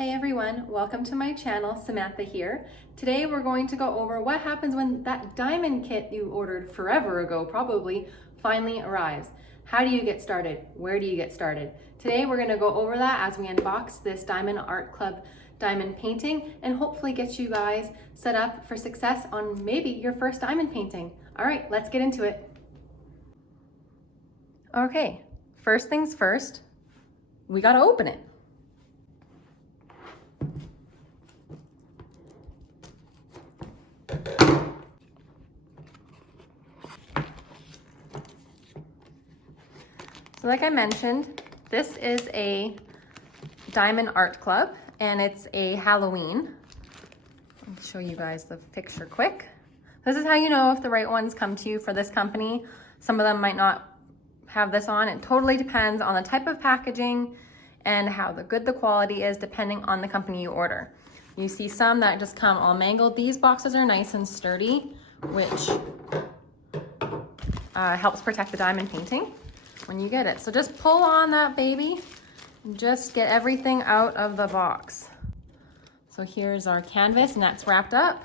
Hey everyone, welcome to my channel, Samantha here. Today we're going to go over what happens when that diamond kit you ordered forever ago probably finally arrives. How do you get started? Where do you get started? Today we're going to go over that as we unbox this Diamond Art Club diamond painting and hopefully get you guys set up for success on maybe your first diamond painting. All right, let's get into it. Okay, first things first, we got to open it. So like I mentioned, this is a Diamond Art Club and it's a Halloween. I'll show you guys the picture quick. This is how you know if the right ones come to you for this company. Some of them might not have this on. It totally depends on the type of packaging and how good the quality is depending on the company you order. You see some that just come all mangled. These boxes are nice and sturdy, which helps protect the diamond painting when you get it. So just pull on that baby and just get everything out of the box. So here's our canvas and that's wrapped up.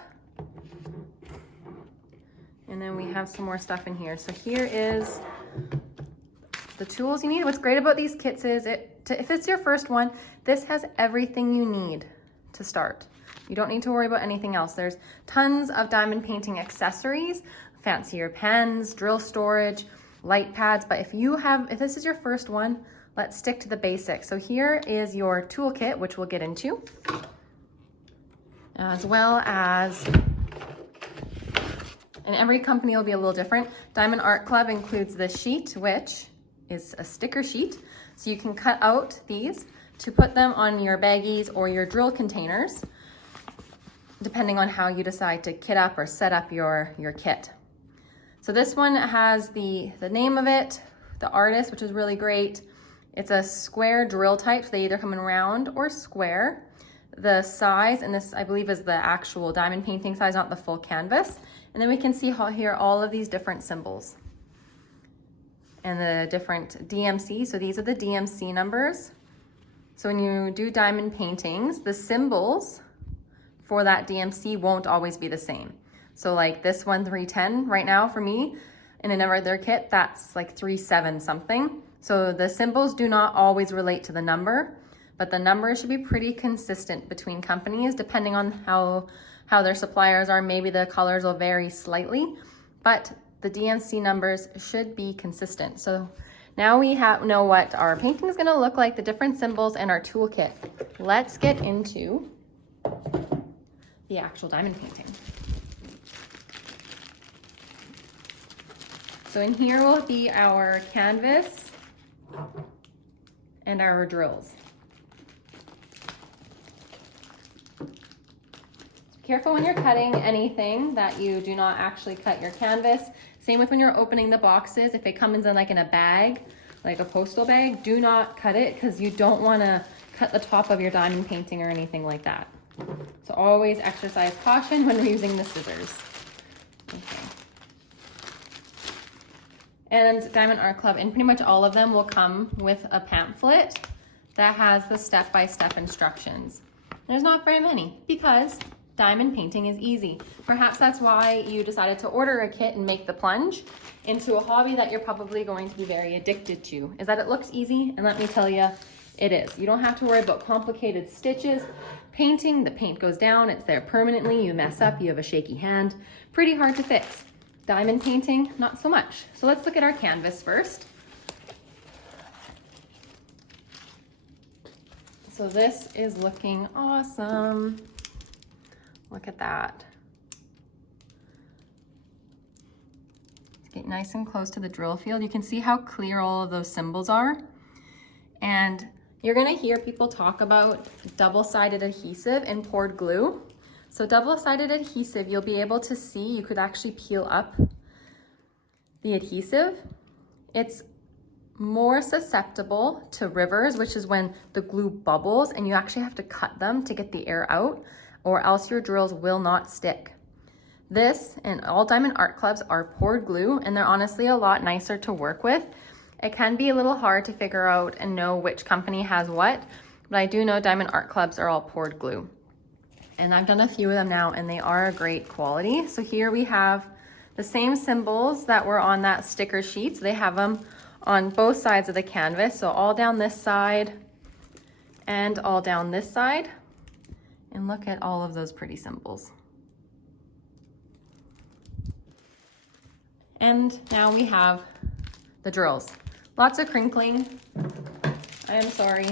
And then we have some more stuff in here. So here is the tools you need. What's great about these kits is if it's your first one, this has everything you need to start. You don't need to worry about anything else. There's tons of diamond painting accessories, fancier pens, drill storage, light pads, but if this is your first one, let's stick to the basics. So here is your toolkit, which we'll get into, as well as, and every company will be a little different. Diamond Art Club includes this sheet, which is a sticker sheet. So you can cut out these to put them on your baggies or your drill containers, depending on how you decide to kit up or set up your kit. So this one has the name of it, the artist, which is really great. It's a square drill type, so they either come in round or square. The size, and this I believe is the actual diamond painting size, not the full canvas. And then we can see here all of these different symbols and the different DMC. So these are the DMC numbers. So when you do diamond paintings, the symbols for that DMC won't always be the same. So like this one, 310 right now for me, in another kit, that's like 37 something. So the symbols do not always relate to the number, but the number should be pretty consistent between companies depending on how their suppliers are. Maybe the colors will vary slightly, but the DMC numbers should be consistent. So now we know what our painting is gonna look like, the different symbols and our toolkit. Let's get into the actual diamond painting. So in here will be our canvas and our drills. So careful when you're cutting anything that you do not actually cut your canvas. Same with when you're opening the boxes. If it comes in like in a bag, like a postal bag, do not cut it because you don't want to cut the top of your diamond painting or anything like that. So always exercise caution when we're using the scissors. Okay. And Diamond Art Club, and pretty much all of them will come with a pamphlet that has the step-by-step instructions. There's not very many because diamond painting is easy. Perhaps that's why you decided to order a kit and make the plunge into a hobby that you're probably going to be very addicted to, is that it looks easy, and let me tell you, it is. You don't have to worry about complicated stitches. Painting, the paint goes down, it's there permanently, you mess up, you have a shaky hand, pretty hard to fix. Diamond painting, not so much. So let's look at our canvas first. So this is looking awesome. Look at that. Let's get nice and close to the drill field. You can see how clear all of those symbols are. And you're gonna hear people talk about double-sided adhesive and poured glue. So double-sided adhesive, you'll be able to see, you could actually peel up the adhesive. It's more susceptible to rivers, which is when the glue bubbles and you actually have to cut them to get the air out, or else your drills will not stick. This and all Diamond Art Clubs are poured glue, and they're honestly a lot nicer to work with. It can be a little hard to figure out and know which company has what, But I do know Diamond Art Clubs are all poured glue. And I've done a few of them now and they are great quality. So here we have the same symbols that were on that sticker sheet. So they have them on both sides of the canvas. So all down this side and all down this side. And look at all of those pretty symbols. And now we have the drills. Lots of crinkling. I am sorry.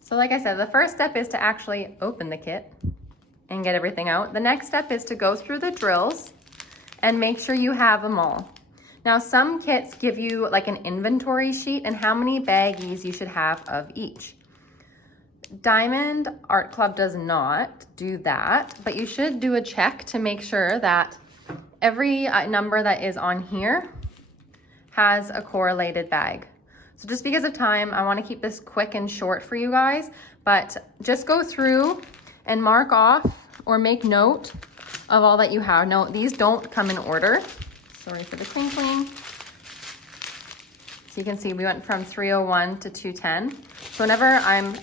So like I said, the first step is to actually open the kit and get everything out. The next step is to go through the drills and make sure you have them all. Now some kits give you like an inventory sheet and how many baggies you should have of each. Diamond Art Club does not do that, but you should do a check to make sure that every number that is on here has a correlated bag. So just because of time, I want to keep this quick and short for you guys, but just go through and mark off or make note of all that you have. No, these don't come in order. Sorry for the crinkling. So you can see we went from 301 to 210. So whenever I'm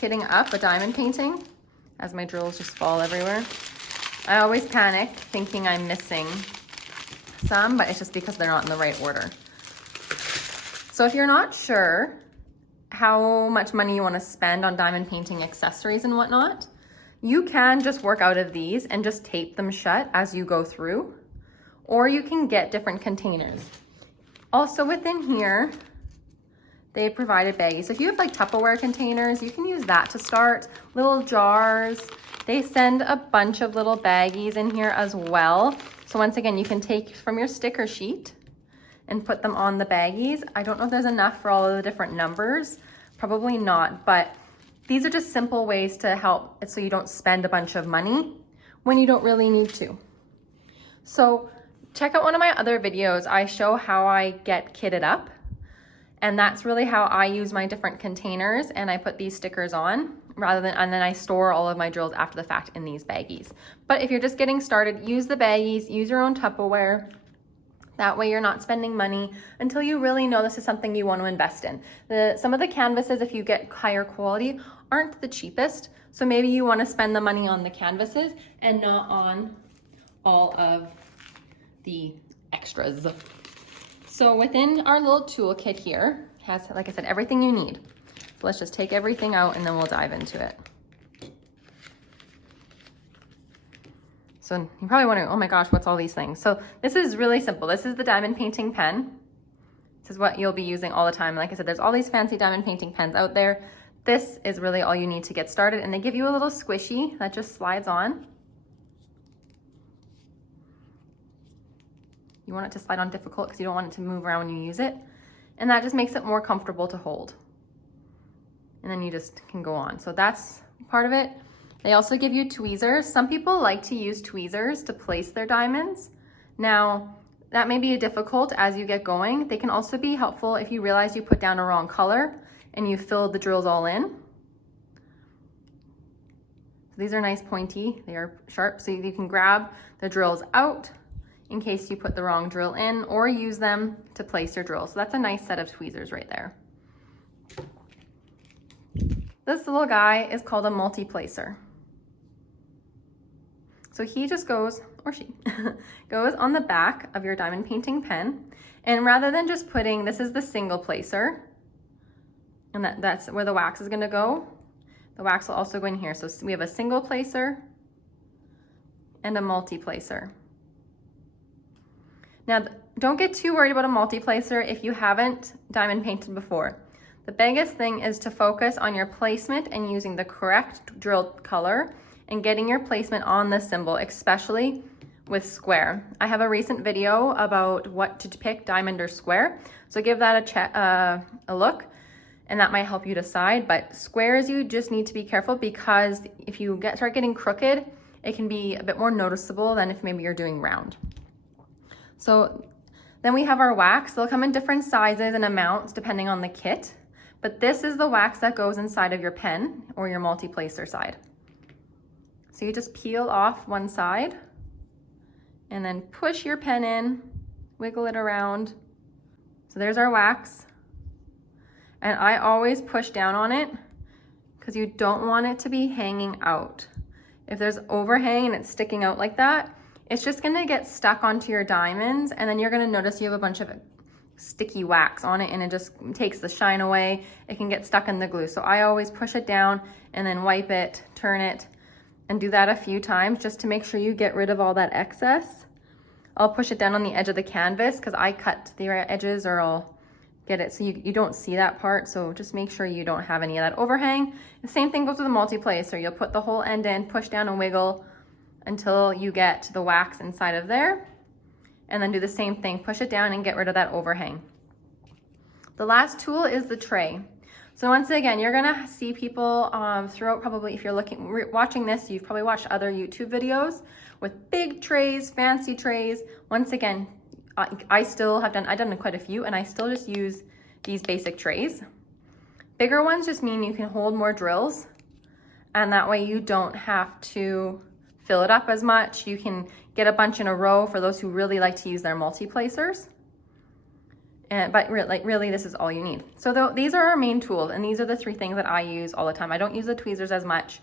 kitting up a diamond painting, as my drills just fall everywhere, I always panic thinking I'm missing some, but it's just because they're not in the right order. So if you're not sure how much money you want to spend on diamond painting accessories and whatnot, you can just work out of these and just tape them shut as you go through, or you can get different containers. Also within here, they provided baggies. So if you have like Tupperware containers, you can use that to start. Little jars. They send a bunch of little baggies in here as well. So once again, you can take from your sticker sheet and put them on the baggies. I don't know if there's enough for all of the different numbers. Probably not, but these are just simple ways to help so you don't spend a bunch of money when you don't really need to. So check out one of my other videos. I show how I get kitted up. And that's really how I use my different containers, and I put these stickers on and then I store all of my drills after the fact in these baggies. But if you're just getting started, use the baggies, use your own Tupperware. That way you're not spending money until you really know this is something you want to invest in. Some of the canvases, if you get higher quality, aren't the cheapest. So maybe you want to spend the money on the canvases and not on all of the extras. So within our little toolkit here has, like I said, everything you need. So let's just take everything out and then we'll dive into it. So you're probably wondering, oh my gosh, what's all these things? So this is really simple. This is the diamond painting pen. This is what you'll be using all the time. Like I said, there's all these fancy diamond painting pens out there. This is really all you need to get started. And they give you a little squishy that just slides on. You want it to slide on difficult because you don't want it to move around when you use it. And that just makes it more comfortable to hold. And then you just can go on. So that's part of it. They also give you tweezers. Some people like to use tweezers to place their diamonds. Now, that may be difficult as you get going. They can also be helpful if you realize you put down a wrong color and you filled the drills all in. So these are nice pointy, they are sharp, so you can grab the drills out in case you put the wrong drill in, or use them to place your drill. So that's a nice set of tweezers right there. This little guy is called a multi-placer. So he just goes, or she, goes on the back of your diamond painting pen. And rather than just putting, this is the single placer, and that's where the wax is gonna go. The wax will also go in here. So we have a single placer and a multi-placer. Now, don't get too worried about a multi-placer if you haven't diamond painted before. The biggest thing is to focus on your placement and using the correct drill color and getting your placement on the symbol, especially with square. I have a recent video about what to pick, diamond or square. So give that a look, and that might help you decide. But squares, you just need to be careful because if you start getting crooked, it can be a bit more noticeable than if maybe you're doing round. So then we have our wax. They'll come in different sizes and amounts depending on the kit, but this is the wax that goes inside of your pen or your multi-placer side. So you just peel off one side and then push your pen in, wiggle it around. So there's our wax. And I always push down on it because you don't want it to be hanging out. If there's overhang and it's sticking out like that, it's just gonna get stuck onto your diamonds, and then you're gonna notice you have a bunch of sticky wax on it, and it just takes the shine away. It can get stuck in the glue. So I always push it down and then wipe it, turn it, and do that a few times just to make sure you get rid of all that excess. I'll push it down on the edge of the canvas because I cut the edges, or I'll get it so you don't see that part. So just make sure you don't have any of that overhang. The same thing goes with the multi-placer. You'll put the whole end in, push down and wiggle until you get the wax inside of there. And then do the same thing, push it down and get rid of that overhang. The last tool is the tray. So once again, you're gonna see people throughout, probably if you're watching this, you've probably watched other YouTube videos with big trays, fancy trays. Once again, I've done quite a few, and I still just use these basic trays. Bigger ones just mean you can hold more drills, and that way you don't have to fill it up as much. You can get a bunch in a row for those who really like to use their multi-placers. But really, this is all you need. So these are our main tools, and these are the 3 things that I use all the time. I don't use the tweezers as much.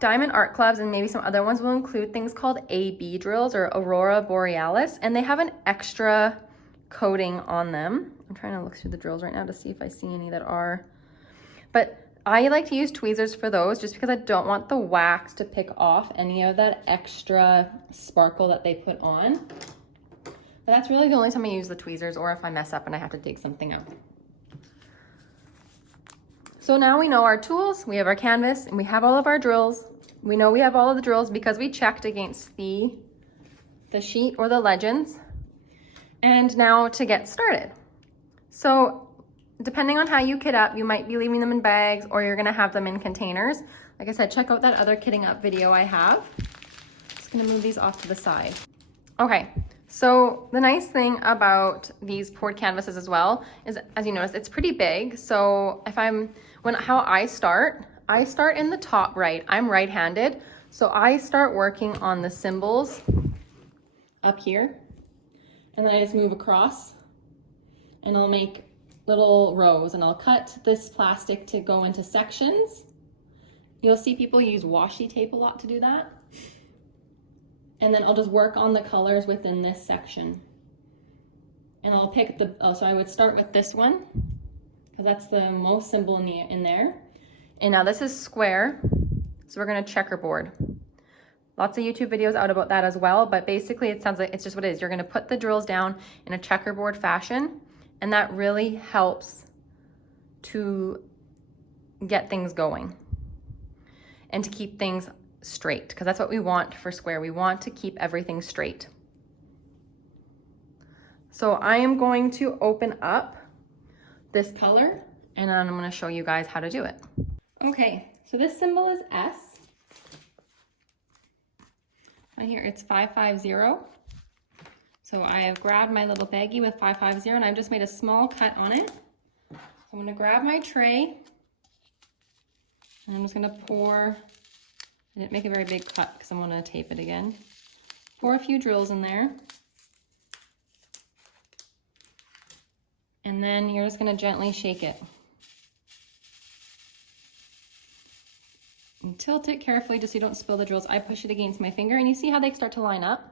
Diamond Art Clubs and maybe some other ones will include things called AB drills, or Aurora Borealis, and they have an extra coating on them. I'm trying to look through the drills right now to see if I see any that are. But I like to use tweezers for those just because I don't want the wax to pick off any of that extra sparkle that they put on. But that's really the only time I use the tweezers, or if I mess up and I have to dig something out. So now we know our tools, we have our canvas, and we have all of our drills. We know we have all of the drills because we checked against the sheet or the legends. And now to get started. So depending on how you kit up, you might be leaving them in bags, or you're gonna have them in containers. Like I said, check out that other kitting up video I have. Just gonna move these off to the side. Okay, so the nice thing about these poured canvases as well is, as you notice, it's pretty big. So how I start in the top right. I'm right-handed, so I start working on the symbols up here, and then I just move across, and I'll make little rows, and I'll cut this plastic to go into sections. You'll see people use washi tape a lot to do that. And then I'll just work on the colors within this section. And I'll pick so I would start with this one, because that's the most symbol in there. And now this is square, so we're gonna checkerboard. Lots of YouTube videos out about that as well, but basically it sounds like it's just what it is. You're gonna put the drills down in a checkerboard fashion, and that really helps to get things going and to keep things straight, because that's what we want for square. We want to keep everything straight. So I am going to open up this color, and then I'm going to show you guys how to do it. Okay, so this symbol is S. Right here it's 550. So I have grabbed my little baggie with 550, and I've just made a small cut on it. So I'm going to grab my tray, and I'm just going to pour. I didn't make a very big cut because I'm going to tape it again. Pour a few drills in there. And then you're just going to gently shake it. And tilt it carefully just so you don't spill the drills. I push it against my finger, and you see how they start to line up?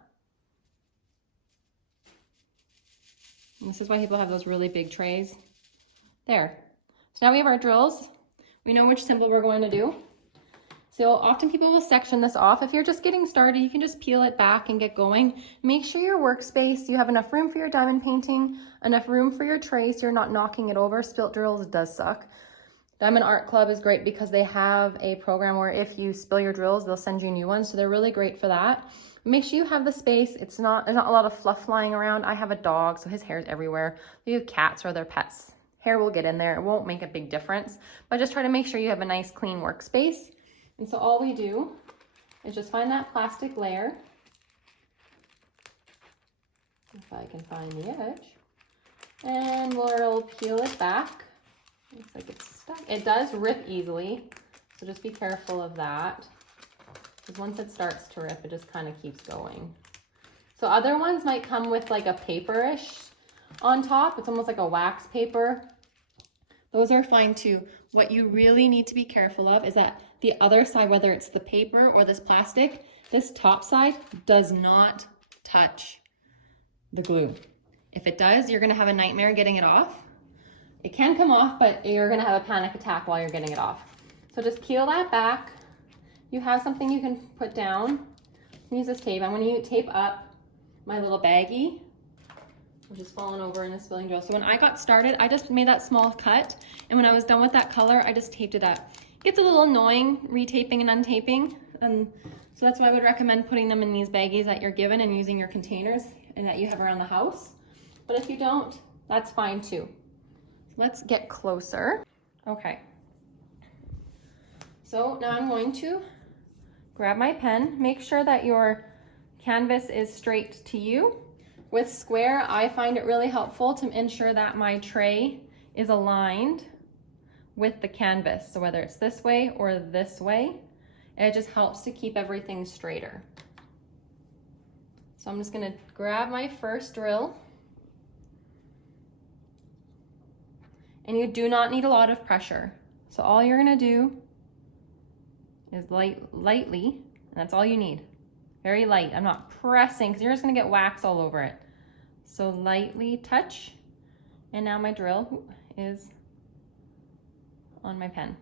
And this is why people have those really big trays. There. So now we have our drills. We know which symbol we're going to do. So often people will section this off. If you're just getting started, you can just peel it back and get going. Make sure your workspace, you have enough room for your diamond painting, enough room for your tray so you're not knocking it over. Spilt drills does suck. Diamond Art Club is great because they have a program where if you spill your drills, they'll send you new ones. So they're really great for that. Make sure you have the space. There's not a lot of fluff flying around. I have a dog, so his hair is everywhere. If you have cats or other pets, hair will get in there. It won't make a big difference, but just try to make sure you have a nice clean workspace. And so all we do is just find that plastic layer. If I can find the edge. And we'll peel it back. Looks like it's stuck. It does rip easily, so just be careful of that. Because once it starts to rip, it just kind of keeps going. So other ones might come with like a paperish on top. It's almost like a wax paper. those are fine too. What you really need to be careful of is that the other side, whether it's the paper or this plastic, this top side does not touch the glue. If it does, you're gonna have a nightmare getting it off. It can come off, but you're gonna have a panic attack while you're getting it off. So just peel that back. You have something you can put down. Use this tape. I'm gonna tape up my little baggie, which is falling over in the spilling drill. So when I got started, I just made that small cut. And when I was done with that color, I just taped it up. It gets a little annoying retaping and untaping. And so that's why I would recommend putting them in these baggies that you're given and using your containers and that you have around the house. But if you don't, that's fine too. Let's get closer. Okay. So now I'm going to grab my pen. Make sure that your canvas is straight to you. With square, I find it really helpful to ensure that my tray is aligned with the canvas. So whether it's this way or this way, it just helps to keep everything straighter. So I'm just gonna grab my first drill. And you do not need a lot of pressure. So all you're gonna do is lightly, and that's all you need. Very light. I'm not pressing because you're just gonna get wax all over it. So lightly touch, and now my drill is on my pen.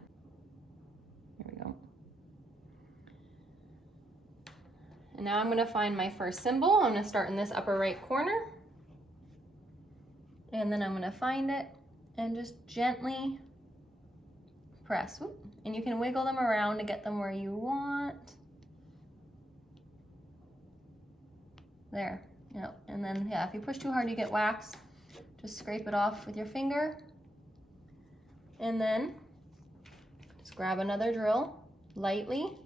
There we go. And now I'm gonna find my first symbol. I'm gonna start in this upper right corner. And then I'm gonna find it and just gently press. Whoop. And you can wiggle them around to get them where you want. There. Yep. And then, yeah, if you push too hard, you get wax. Just scrape it off with your finger. And then just grab another drill lightly.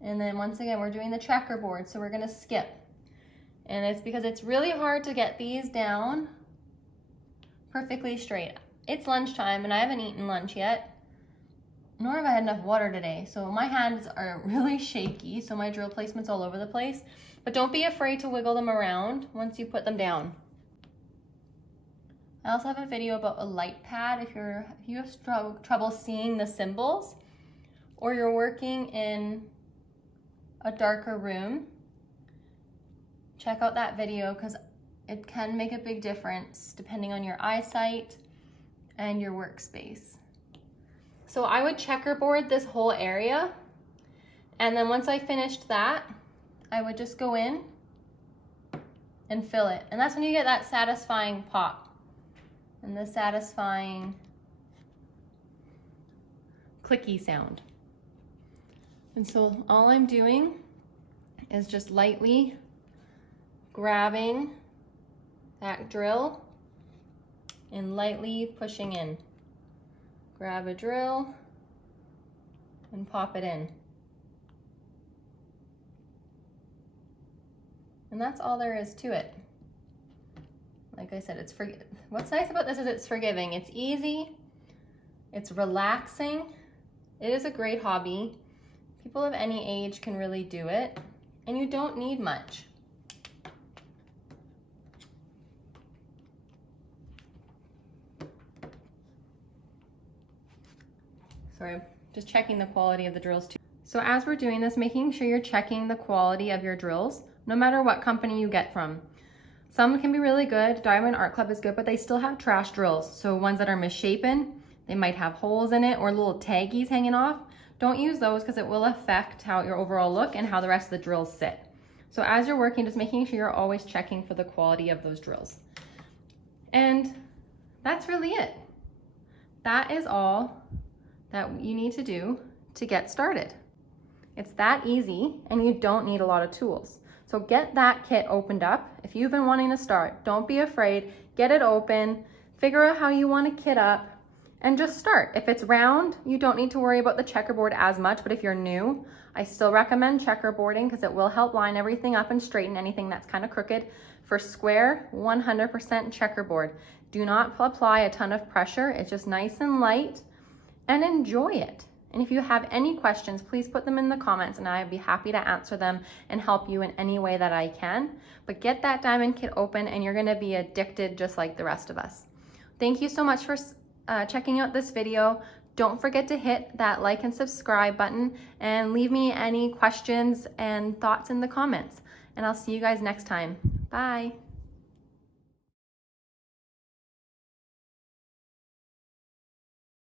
And then once again, we're doing the checkerboard, so we're gonna skip. And it's because it's really hard to get these down perfectly straight. It's lunchtime and I haven't eaten lunch yet, nor have I had enough water today. So my hands are really shaky, so my drill placement's all over the place. But don't be afraid to wiggle them around once you put them down. I also have a video about a light pad if you have trouble seeing the symbols, or you're working in a darker room. Check out that video because it can make a big difference depending on your eyesight and your workspace. So I would checkerboard this whole area, and then once I finished that, I would just go in and fill it. And that's when you get that satisfying pop and the satisfying clicky sound. And so all I'm doing is just lightly grabbing that drill and lightly pushing in. Grab a drill and pop it in. And that's all there is to it. Like I said, what's nice about this is it's forgiving. It's easy, it's relaxing. It is a great hobby. People of any age can really do it, and you don't need much. Sorry, just checking the quality of the drills too. So as we're doing this, making sure you're checking the quality of your drills, no matter what company you get from. Some can be really good. Diamond Art Club is good, but they still have trash drills. So ones that are misshapen, they might have holes in it or little taggies hanging off. Don't use those because it will affect how your overall look and how the rest of the drills sit. So as you're working, just making sure you're always checking for the quality of those drills. And that's really it. That is all that you need to do to get started. It's that easy, and you don't need a lot of tools. So get that kit opened up. If you've been wanting to start, don't be afraid. Get it open, figure out how you want to kit up, and just start. If it's round, you don't need to worry about the checkerboard as much, but if you're new, I still recommend checkerboarding because it will help line everything up and straighten anything that's kind of crooked. For square, 100% checkerboard. Do not apply a ton of pressure. It's just nice and light, and enjoy it. And if you have any questions, please put them in the comments and I'd be happy to answer them and help you in any way that I can. But get that diamond kit open and you're gonna be addicted just like the rest of us. Thank you so much for checking out this video. Don't forget to hit that like and subscribe button and leave me any questions and thoughts in the comments. And I'll see you guys next time. Bye.